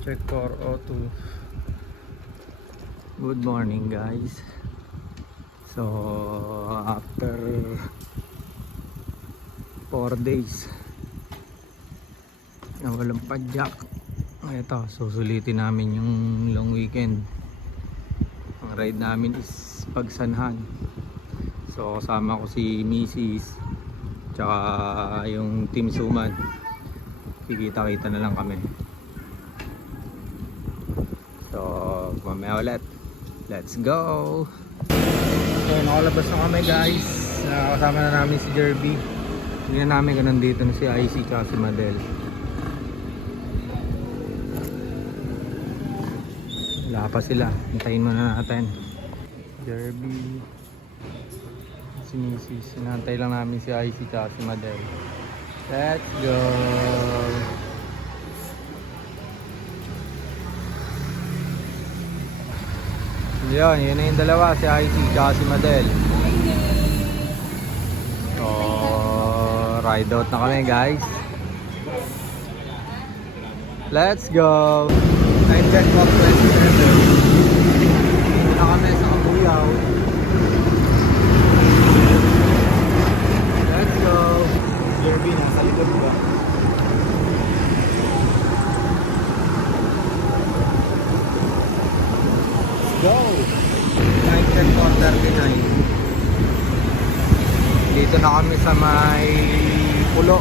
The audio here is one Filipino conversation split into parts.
check 402. Good morning guys. So after 4 days na walang padyak, ito susulitin namin yung long weekend. Ang ride namin is Pagsanhan. So kasama ko si Mrs. tsaka yung Team Suman. Kikita-kita na lang kami. So mamaya ulit. Let's go! So nakalabas na kami guys. Kasama na namin si Jerby. Tingnan namin kung nandito na si IC tsaka si Madel. Wala pa sila. Hintayin muna natin. Jerby, si Mrs. Hinantay lang namin si IC tsaka si Madel. Let's go! Yun na yung dalawa, si IC tsaka si Madel. So, ride out na kami guys. Let's go! Time check of 27. Na kami sa Kabuyaw. Let's go! Jerby nasa likod ba? Go! Time check for 39. Dito na kami sa may pulo.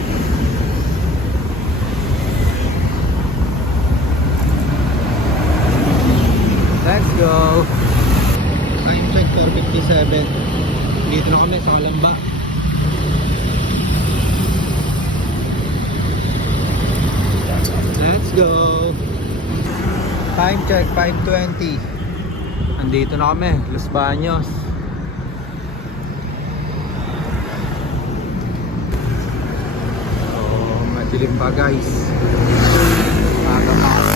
Let's go! Time check for 57. Dito na kami sa Kalamba. Let's go! Time check 5:20. Andito na kami, Los Baños. So, madilim pa guys. Aga pa kami.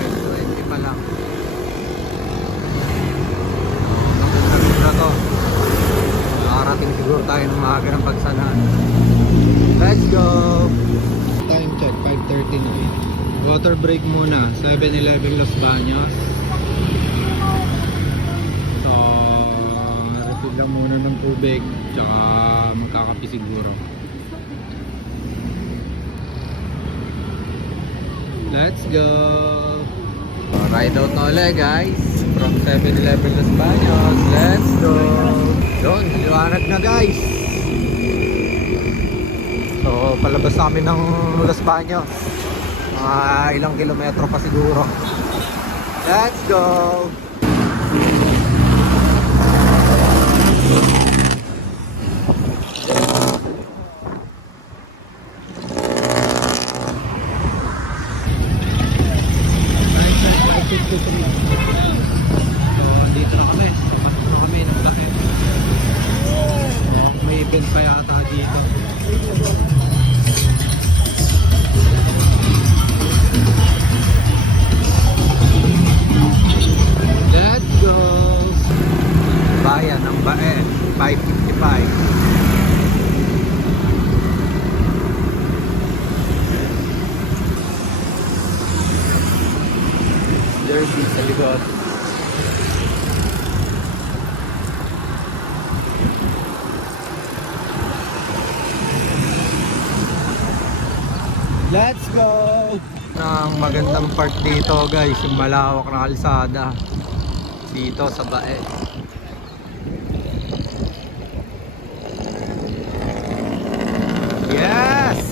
5:20 pa lang. Nagsabi na to. Nakarating siguro tayo ng maaga ng Pagsanhan. Let's go! Time check 5:39. Water break muna, 7-Eleven Los Baños. Lang muna ng tubig tsaka magkakapi siguro. Let's go! Ride out na ulit guys from 7-Eleven Los Baños. Let's go! Yun, liwanag na guys. So palabas namin ng Los Baños, mga ilang kilometro pa siguro. Let's go! Andito na kami. Pasok na kami ng bakit. May event pa yata dito. Let's go! Bayan ng Bae 5:55. Jerby sa likod. Let's go! Ang magandang part dito guys, yung malawak na kalsada dito sa Bae. Yes!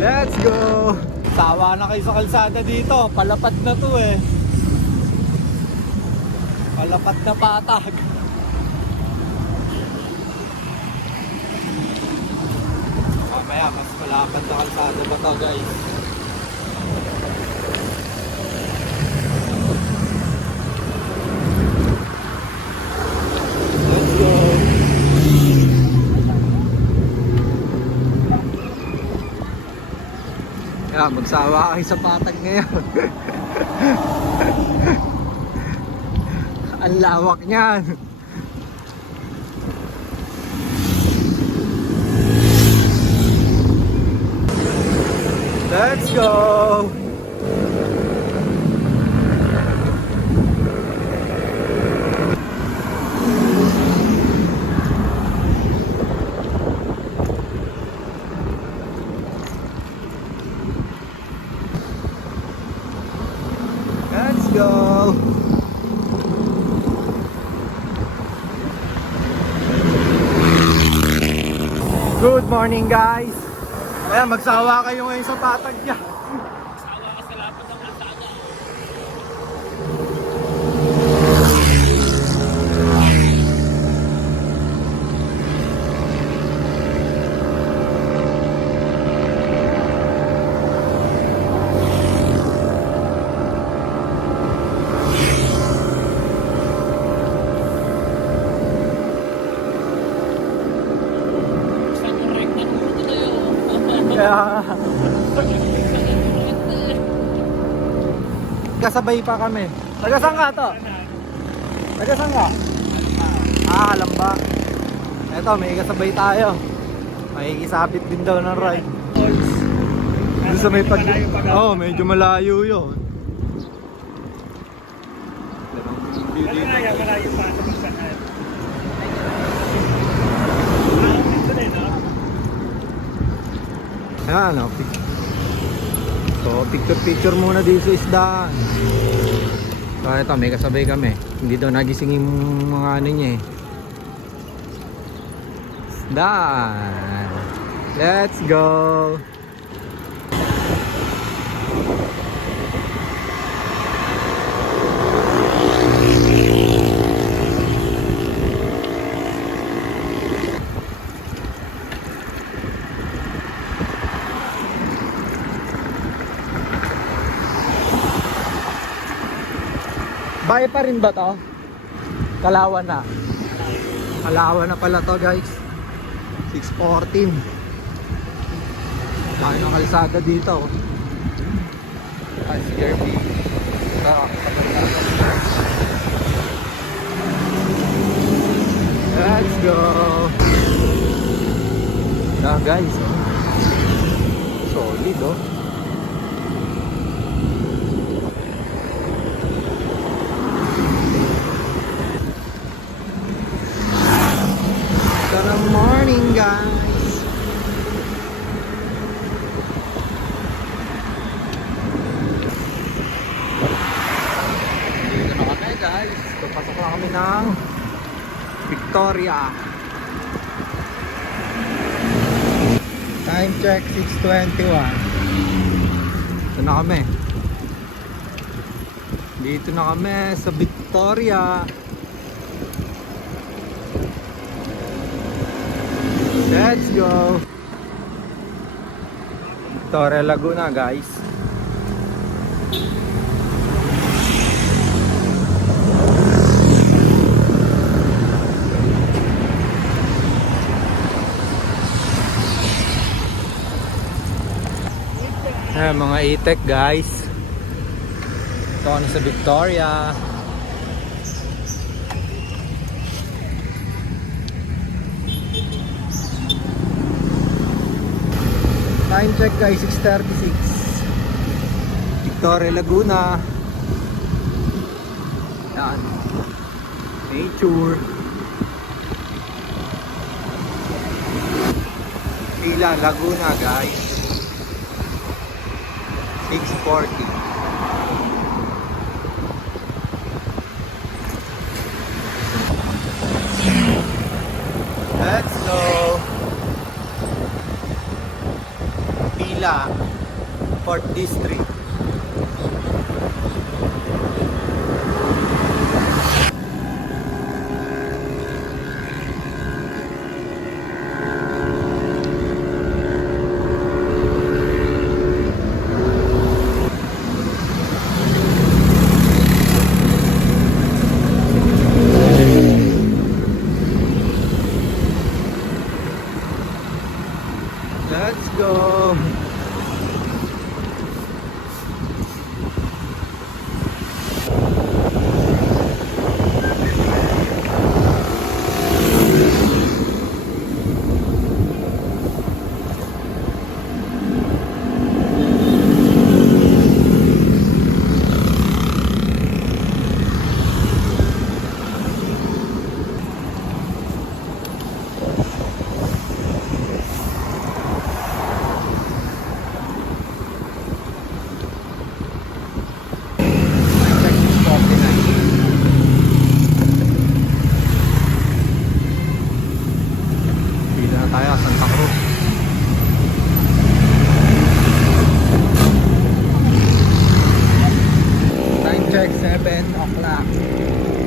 Let's go! Sawa na kayo sa kalsada dito. Palapad na to eh. Palapad na patag. Mamaya mas palapad na kalsada ba to guys. Let's go. Kaya magsawa kayo sa patag ngayon. Ang lawak niyan. Let's go! go! Good morning guys! Kaya magsawa kayo ngayon sa patag niya. Kaya kasabay pa kami. Taga saan ka to? Taga saan ka? Alam ba? Eto, may kasabay tayo. Makikisabit din daw ng ride. Doon sa may pag... medyo malayo yun. Malayo pa sa magsahan. Ayan, so picture muna dito sa isdaan. So ito, may kasabay kami. Hindi daw nagising yung mga ano niya eh. Isdaan. Let's go. Bahay pa rin ba to? Kalawan na. Kalawan na pala to guys. 6:14. Bahay ng kalsada dito. CRB. Let's go. Guys. Solid oh. Good morning guys. Dito na kami guys. Papasok na kami ng Victoria. Time check 6:21. Dito na kami. Dito na kami sa Victoria. Let's go! Victoria Laguna guys. Mga itek guys. Ito ano sa Victoria. Time check guys, 6:36. Victoria Laguna. Yan. Nature. Pila Laguna guys. 6:40. Let's go. Pila 4th District. Let's go. check 7 o'clock.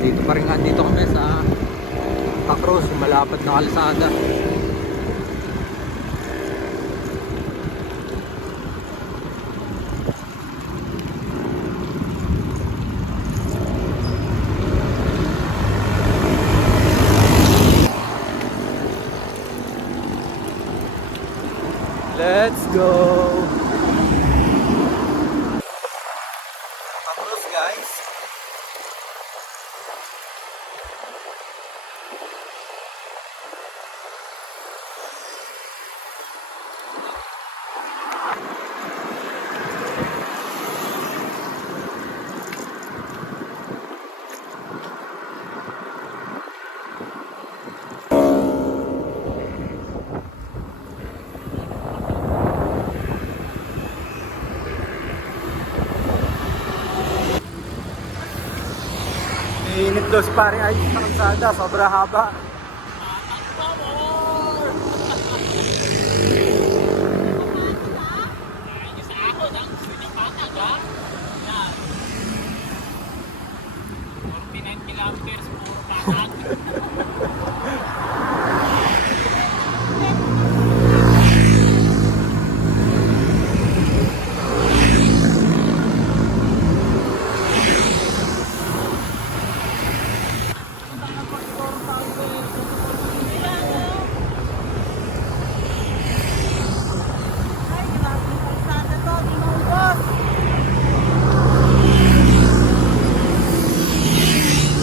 Dito pa rin nga, dito kami sa Tacruz, malapad na kalsada. Let's go! Tacruz guys. Init dos pare ay sa kalsada, sobra haba.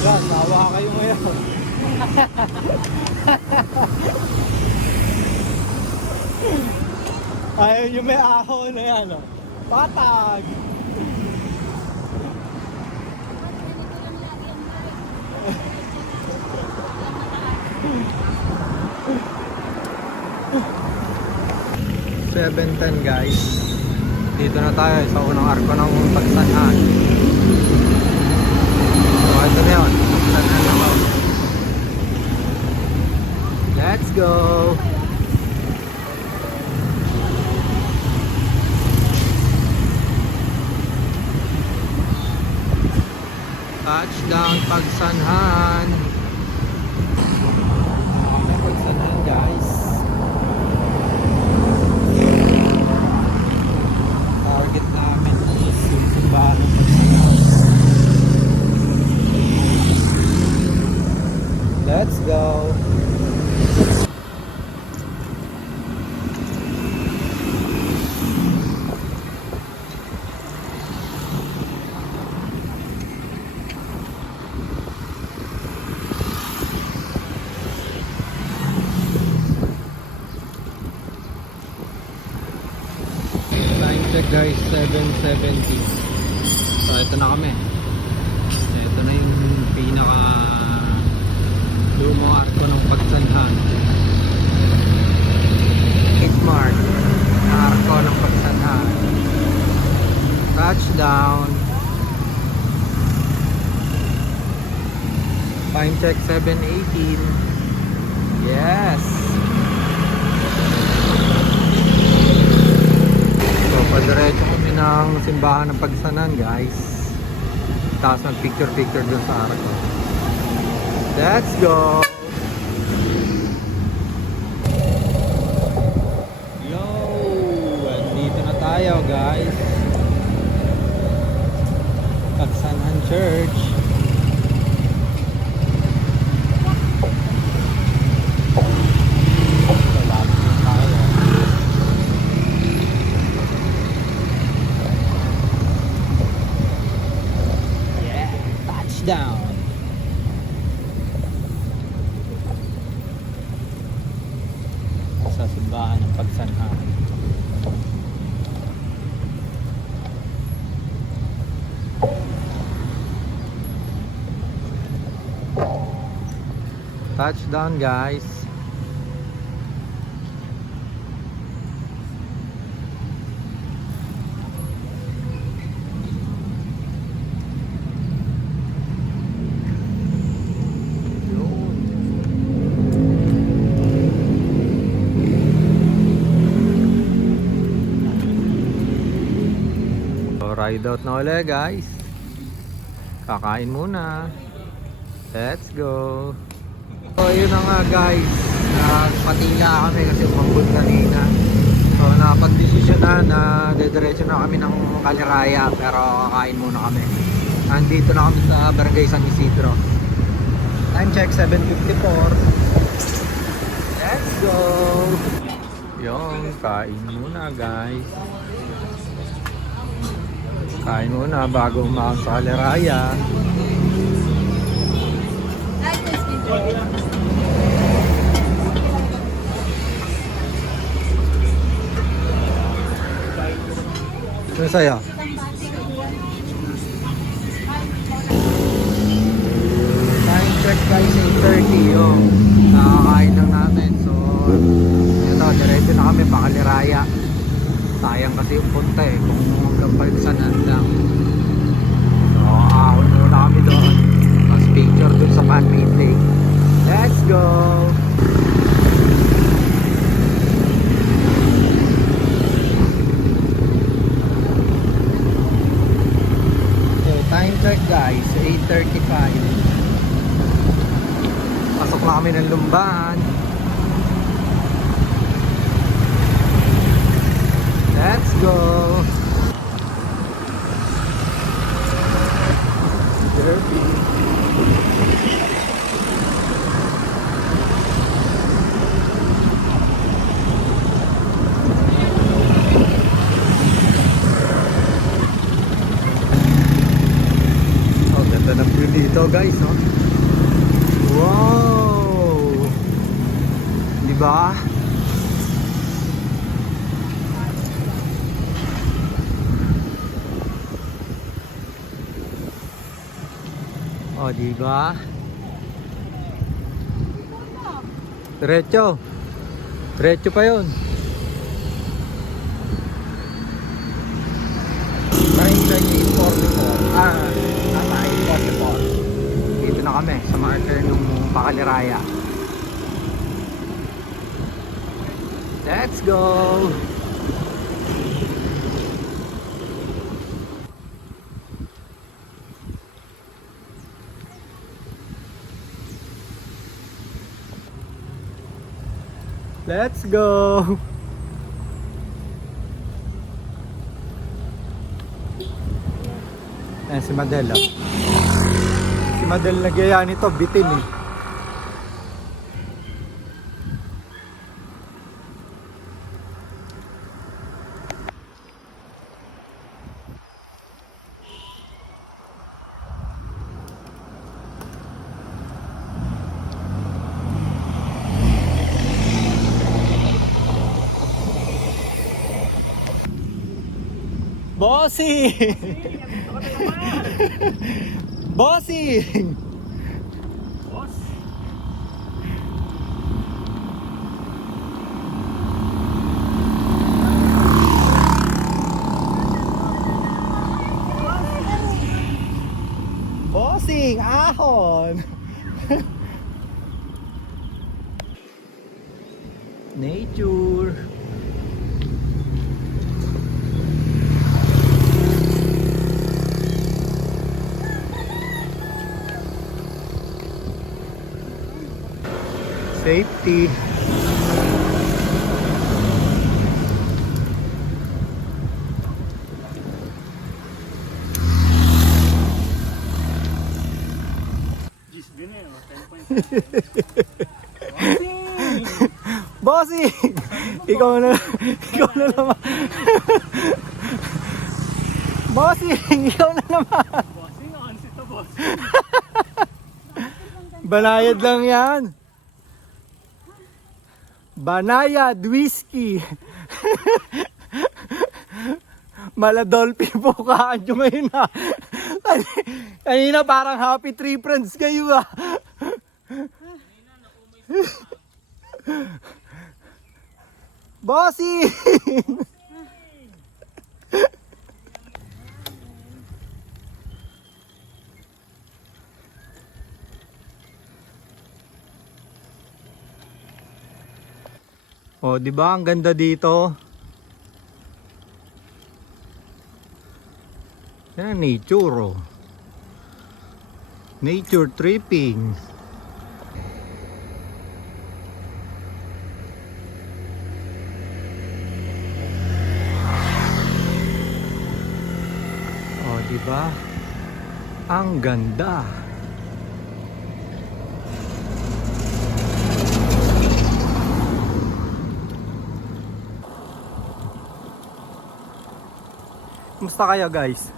Yan, tawa kayo ngayon. Ayaw nyo may ahon na yan, oh. Patag! $7.10 guys. Dito na tayo sa unang arko ng Pagsanhan. So ito na yun. Pagsanhan na ako. Let's go! Touchdown Pagsanhan. Pagsanhan guys. Target namin is yung simbahan ng Pagsanhan. Let's go. Time check guys, 7:70. So ito na kami. Ito na yung pinaka lumang arko ng Pagsanhan. Big mark na arko ng Pagsanhan. Touchdown. Time check 7:18. Yes. So padiretso kami ng simbahan ng Pagsanhan guys. Tapos mag-picture dun sa arko. Let's go! Yo! Andito na tayo guys. Pagsanhan Church. Lapit na tayo. Yeah! Touchdown! Sa simbahan ng Pagsanhan. Touchdown guys. Ride out na ulit guys. Kakain muna. Let's go. So yun na nga guys, nagpatinga kami kasi umambon kanina. So napag-desisyon na dediretso na kami ng Caliraya, pero kakain muna kami. Nandito na kami sa Barangay San Isidro. Time check 7:54. Let's go. Yung kain muna guys. Kain muna bago umaon sa Caliraya. Ano sa'yo? Time check guys, 8:30 yung nakakain lang namin. So ito, diretso na kami pa Caliraya. Sayang kasi yung punta eh, kung hanggang Palisanan lang. So ahon muna kami doon, mas picture dun sa Panmade Lake. Let's go! Time check guys, 8:35. Pasok na kami ng Lumban. Let's go. Derby. Ganda ng view dito guys, oh. Wow! Diba? Oh, diba? Diretso. Diretso pa yun. 9:44. Dito na kami sa marker ng Caliraya. Let's go! Let's go! Ayan si Madel, oh. Si Madel nagyaya nito, bitin eh. Bossing! Bossing! Boss? Bossing! Ahon! Nature! Safety. Bossing! Ikaw na naman. Bossing! Ikaw na naman. Bossing, onsit to bossing. Banayad lang yan. Banayad whiskey. Maladolphin po kaadyo ngayon ha. Kanina parang happy tree friends kayo ha. Bossy! Oh, di ba ang ganda dito? Yan ang nature, oh. Nature tripping. Oh, di ba? Ang ganda. Kumusta kayo, guys?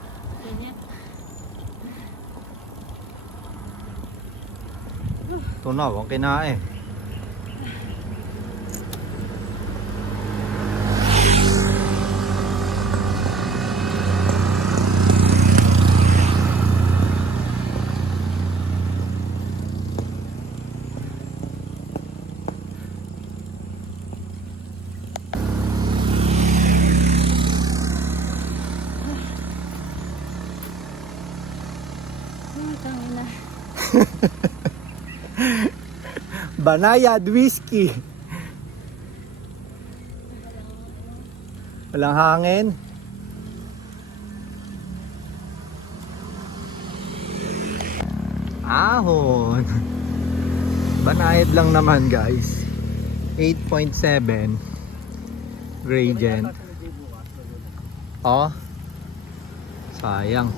Tunaw, ang kinain. Banayad whiskey. Walang hangin. Ahon. Banayad lang naman, guys. 8.7 gradient. Oh. Sayang.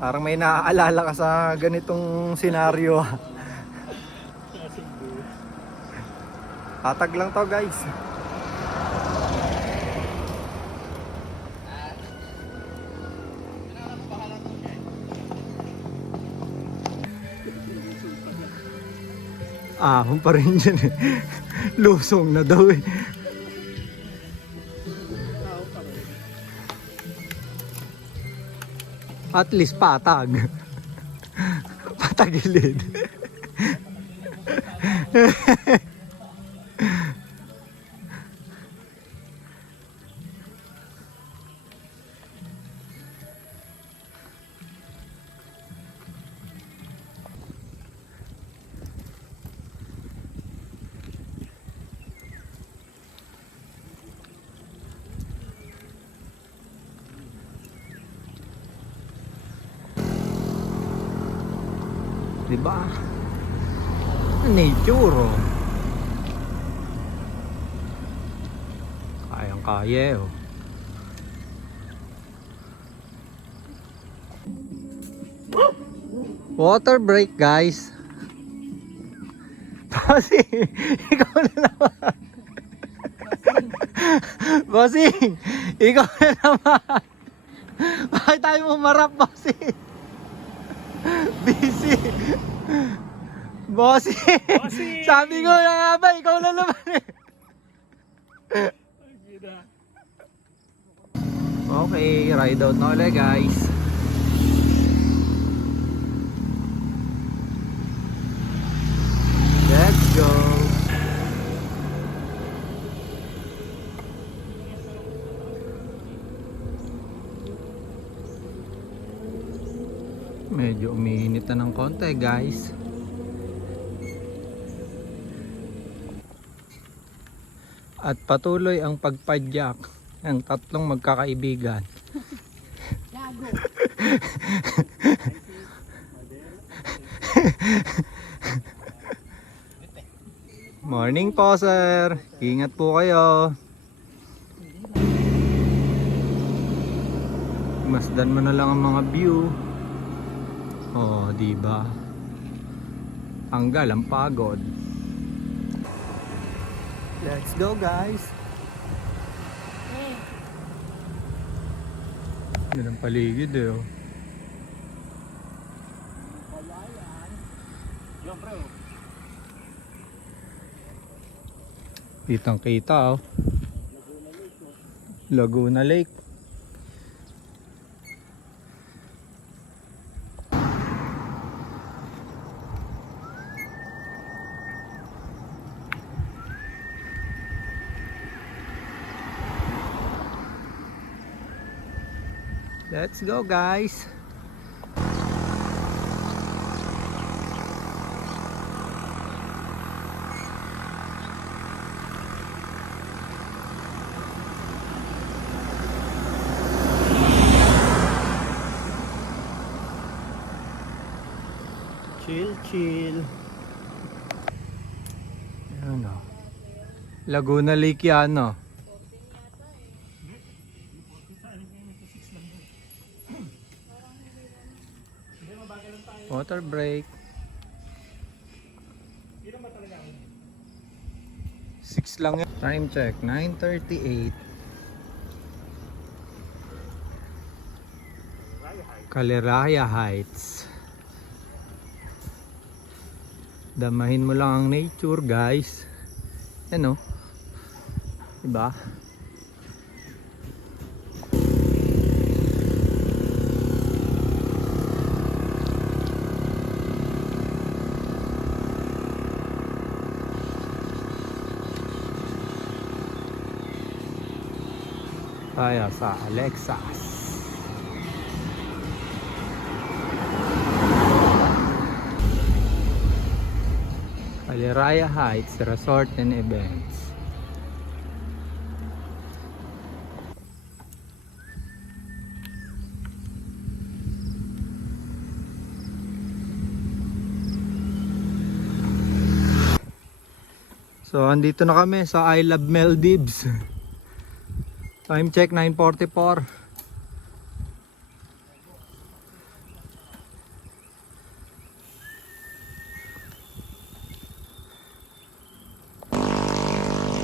Parang may naaalala ka sa ganitong senaryo. Tatag lang to, guys. Ahon pa rin dyan eh. Lusong na daw eh. At least patag. Patagilid. Diba? Nature, oh. Kayang-kaya, oh. Water break, guys. Bossing, ikaw na naman. Bossing, ikaw na naman. Bakit tayo umarap, bossing? Busy. Bossing. Bossing. Sabi ko na nga ba, ikaw na naman eh. Okay, ride out na ulit, guys. Let's go. Medyo umiinit na ng konti, guys. At patuloy ang pagpadyak ng tatlong magkakaibigan. Morning po, sir. Ingat po kayo. Masdan mo na lang ang mga view. Oh, diba? Tanggal ang pagod. Let's go, guys. Yan ang paligid eh, oh. Kitang kita, oh. Laguna Lake. Let's go guys. Chill. Ayan o. Laguna Lake yan o. Water break. 6 lang yan. Time check, 9:38. Caliraya Heights. Damahin mo lang ang nature guys. Ano? Diba? Tayo sa Alexas. Caliraya Heights Resort and Events. So andito na kami sa I Love Maldives. Time check 9:44.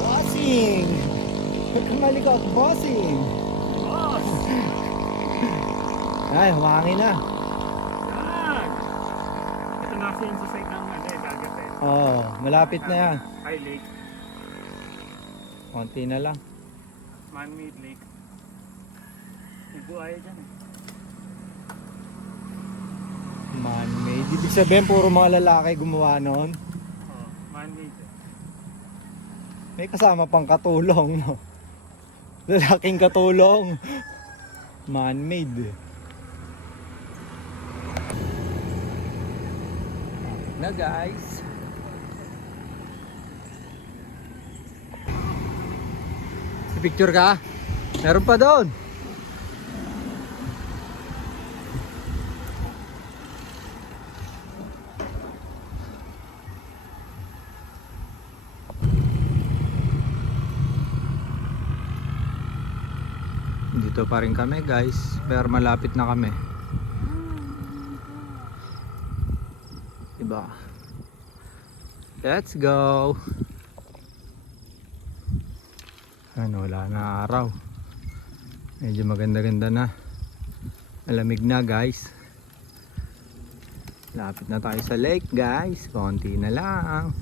Bossing! Malikot, bossing! Boss! Ay, humangin na. Yan! Ito na kasi yung sa side ng dagat eh. Oo, malapit na yan. High lake, Konti na lang. man-made lake. May buhay dyan eh. Man-made. Ibig sabihin, puro mga lalaki gumawa noon. Oh, man-made eh. May kasama pang katulong, no? Lalaking katulong. Man-made. Na guys. Picture ka? Meron pa doon. Dito pa rin kami guys, pero malapit na kami. Diba? Let's go. Ano, wala na araw. Medyo maganda-ganda na. Malamig na guys. Lapit na tayo sa lake guys. Konti na lang.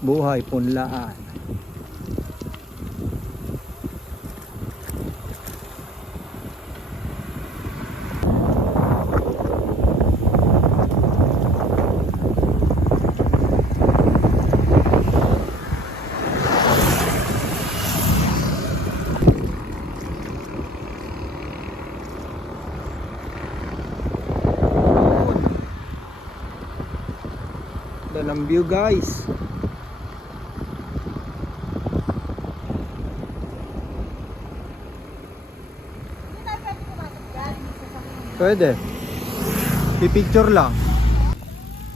Buhay punlaan. Dalang view guys. Pwede. Pipicture lang.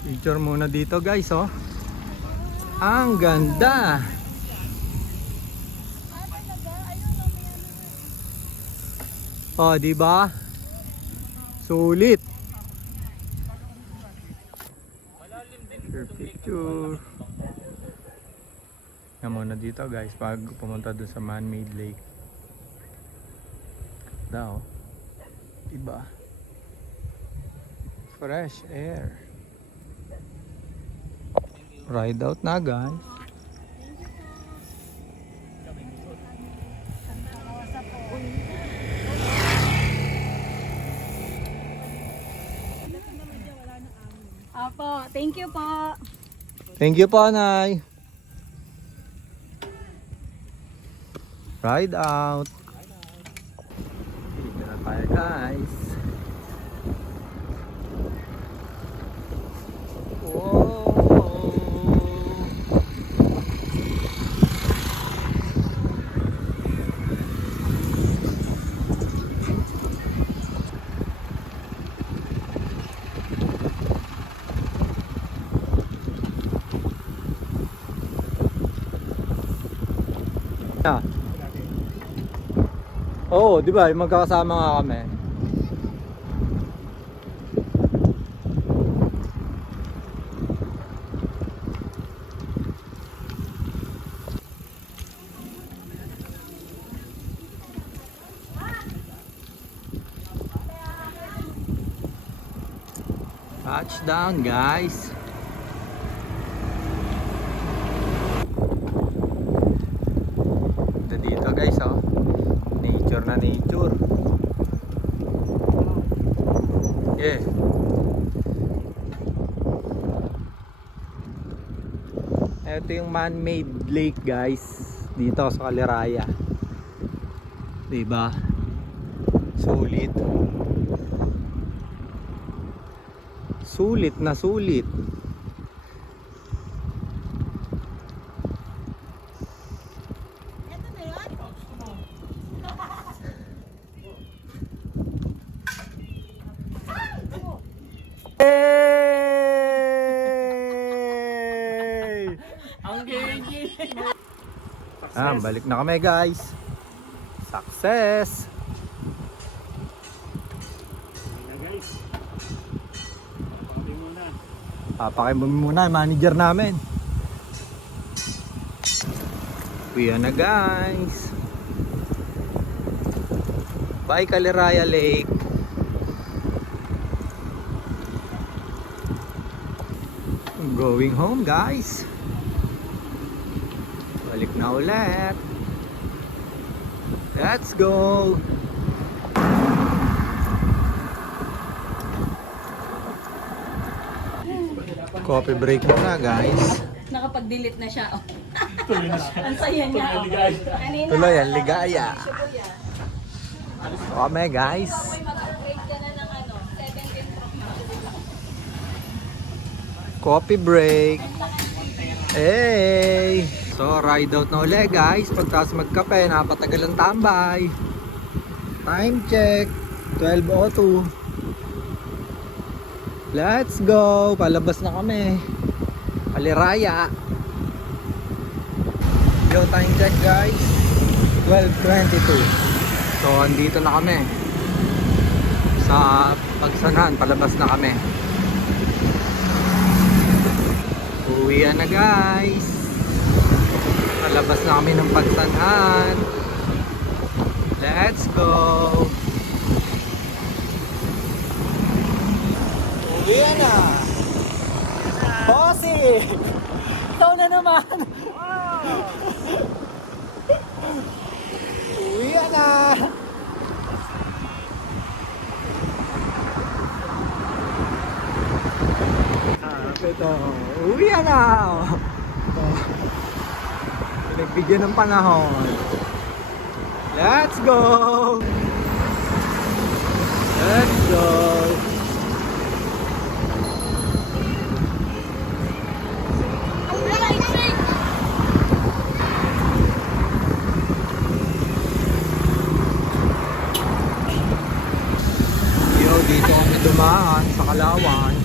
Picture muna dito guys, oh. Ang ganda. Oh, di ba? Sulit. Picture. Yan muna dito guys pag pumunta dun sa man-made lake. Daw. Diba? Fresh air. Ride out na guys. Apo, thank you po. Thank you po, Nay. Ride out. Dito na tayo guys. Whoa. Ah. Oo, di ba? Magkakasama nga kami. Touchdown, guys. Dito guys, oh. Nature na nature. Yeah. Ito yung man-made lake guys dito sa Caliraya. Diba? Sulit. Sulit na sulit. Hey! Ang gigi! Balik na kami guys. Success! Na guys. Papakabim muna. Papakibumi muna yung manager namin. Uwi na guys. Bye Caliraya Lake. Going home guys. Balik na ulit. Let's go. Coffee break muna guys. Nakapag-delete na siya. Oh. Tuloy na siya. Ang saya niya. Oh. Ligaya. Kanina. Tuloy ang ligaya. Kami guys. May mag-upgrade ka na ng 17 Pro Max. Coffee break. Hey! So ride out na ulit guys. Pagtas magkape, napatagal ang tambay. Time check 12:02. Let's go! Palabas na kami. Caliraya. Yo, time check guys 12:22. So andito na kami sa Pagsanhan. Palabas na kami. Uwian na guys. Palabas na kami ng Pagsanhan. Let's go. Uwian na. Bossy! Ikaw na naman. Uwian na. Ito, uwi na! Nagbigyan ng panahon. Let's go! Let's go! Yo, dito kami dumaan sa Kalawan.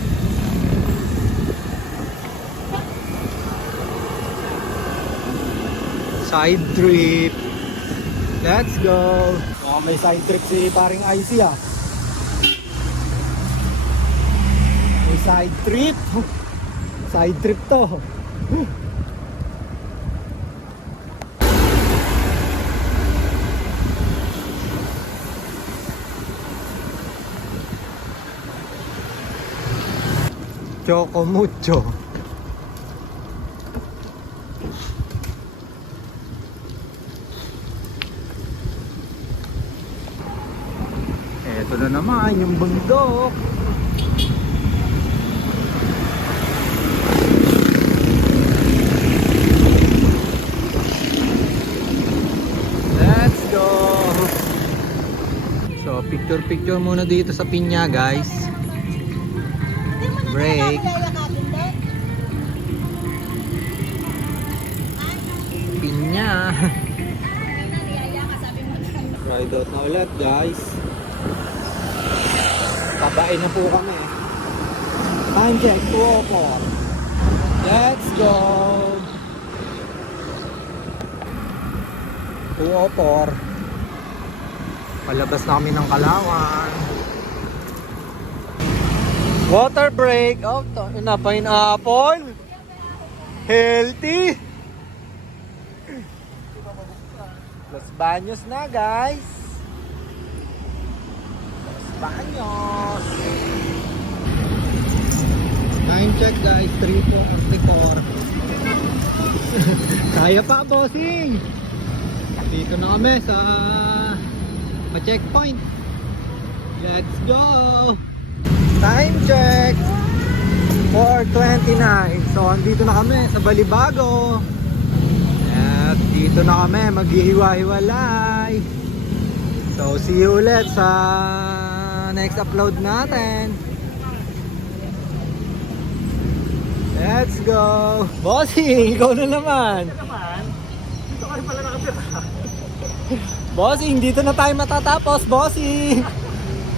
Side trip. Let's go. Oh, may side trip si paring IC ah. May side trip. Side trip to. Choco mucho. Ito na naman yung bundok. Let's go! So, picture muna dito sa pinya, guys. Break. Pinya. Ride out na ulit, guys. Tabain na po kami. Time check, 2:04. Let's go! 2:04. Palabas na kami ng Kalawan. Water break. Oh, na pineapple. Healthy. Los Baños na, guys. Los Baños. Time check, guys. 3:44. Kaya pa, bossing. Dito na kami sa checkpoint. Let's go. Time check 4:29. So andito na kami sa Balibago. At dito na kami maghihiwa-hiwalay. So see you ulit sa next upload natin. Let's go. Bossing, ikaw na naman. Naman, dito ka rin pala nakatira. Bossing, dito na tayo matatapos, bossing.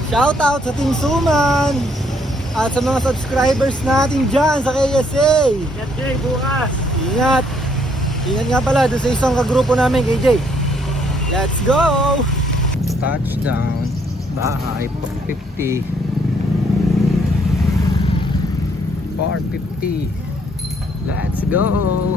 Shoutout sa Team Suman at sa mga subscribers natin dyan sa KSA. Yan Jay, bukas. Ingat. Ingat nga pala doon sa isang kagrupo namin, KJ. Let's go! Touchdown. Bye. 450. 450. Let's go!